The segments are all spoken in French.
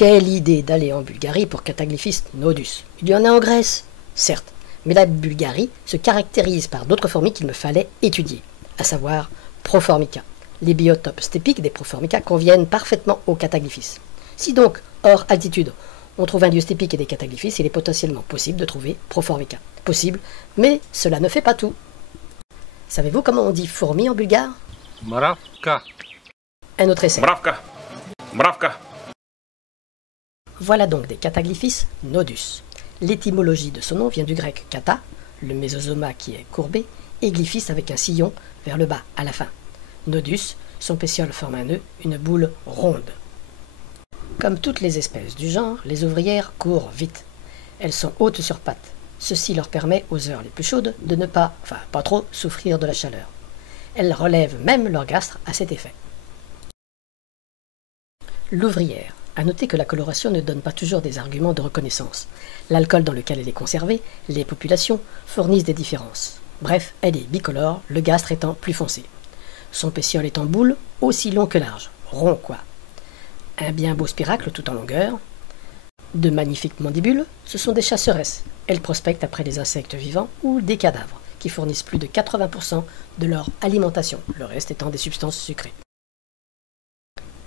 Quelle idée d'aller en Bulgarie pour Cataglyphis nodus. Il y en a en Grèce, certes, mais la Bulgarie se caractérise par d'autres fourmis qu'il me fallait étudier, à savoir Proformica. Les biotopes stépiques des Proformica conviennent parfaitement au Cataglyphis. Si donc, hors altitude, on trouve un lieu stépique et des Cataglyphis, il est potentiellement possible de trouver Proformica. Possible, mais cela ne fait pas tout. Savez-vous comment on dit fourmi en bulgare? Mravka. Un autre essai. Mravka. Mravka. Voilà donc des Cataglyphis nodus. L'étymologie de son nom vient du grec kata, le mésosoma qui est courbé, et glyphis avec un sillon vers le bas, à la fin. Nodus, son pétiole forme un nœud, une boule ronde. Comme toutes les espèces du genre, les ouvrières courent vite. Elles sont hautes sur pattes. Ceci leur permet, aux heures les plus chaudes, de ne pas trop, souffrir de la chaleur. Elles relèvent même leur gastre à cet effet. L'ouvrière. À noter que la coloration ne donne pas toujours des arguments de reconnaissance. L'alcool dans lequel elle est conservée, les populations, fournissent des différences. Bref, elle est bicolore, le gastre étant plus foncé. Son pétiole est en boule, aussi long que large, rond quoi. Un bien beau spiracle tout en longueur. De magnifiques mandibules, ce sont des chasseresses. Elles prospectent après des insectes vivants ou des cadavres, qui fournissent plus de 80% de leur alimentation, le reste étant des substances sucrées.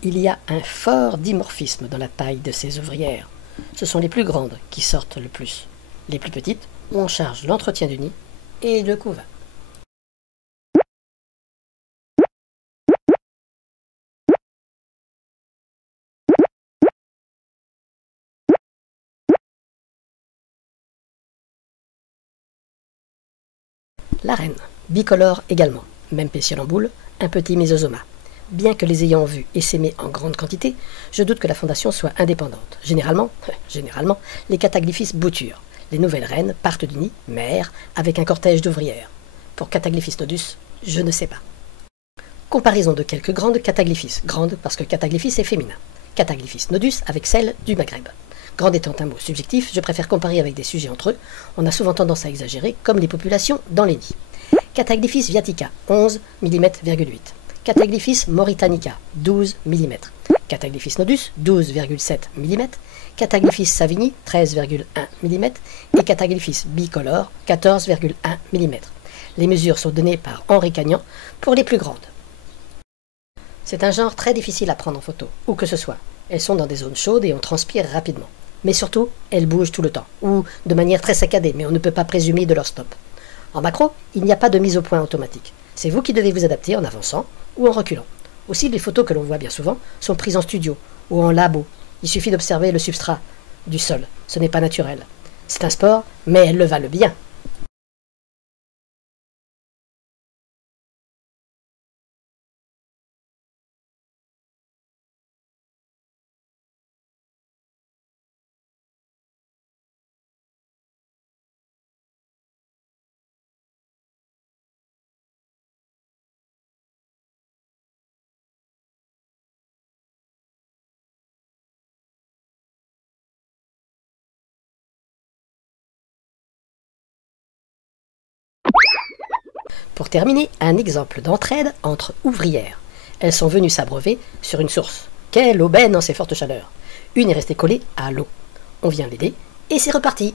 Il y a un fort dimorphisme dans la taille de ces ouvrières. Ce sont les plus grandes qui sortent le plus. Les plus petites ont en charge l'entretien du nid et le couvain. La reine, bicolore également, même pétiole en boule, un petit mésosoma. Bien que les ayant vus essaimer en grande quantité, je doute que la fondation soit indépendante. Généralement, les Cataglyphis bouturent. Les nouvelles reines partent du nid, mères, avec un cortège d'ouvrières. Pour Cataglyphis nodus, je ne sais pas. Comparaison de quelques grandes Cataglyphis. Grande parce que Cataglyphis est féminin. Cataglyphis nodus avec celle du Maghreb. Grande étant un mot subjectif, je préfère comparer avec des sujets entre eux. On a souvent tendance à exagérer, comme les populations dans les nids. Cataglyphis viatica, 11 mm,8. Cataglyphis mauritanica, 12 mm. Cataglyphis nodus, 12,7 mm. Cataglyphis savini, 13,1 mm. Et Cataglyphis bicolore, 14,1 mm. Les mesures sont données par Henri Cagnan pour les plus grandes. C'est un genre très difficile à prendre en photo, où que ce soit. Elles sont dans des zones chaudes et on transpire rapidement. Mais surtout, elles bougent tout le temps, ou de manière très saccadée, mais on ne peut pas présumer de leur stop. En macro, il n'y a pas de mise au point automatique. C'est vous qui devez vous adapter en avançant ou en reculant. Aussi, les photos que l'on voit bien souvent sont prises en studio ou en labo. Il suffit d'observer le substrat du sol. Ce n'est pas naturel. C'est un sport, mais elles le valent bien. Pour terminer, un exemple d'entraide entre ouvrières. Elles sont venues s'abreuver sur une source. Quelle aubaine en ces fortes chaleurs! Une est restée collée à l'eau. On vient l'aider et c'est reparti.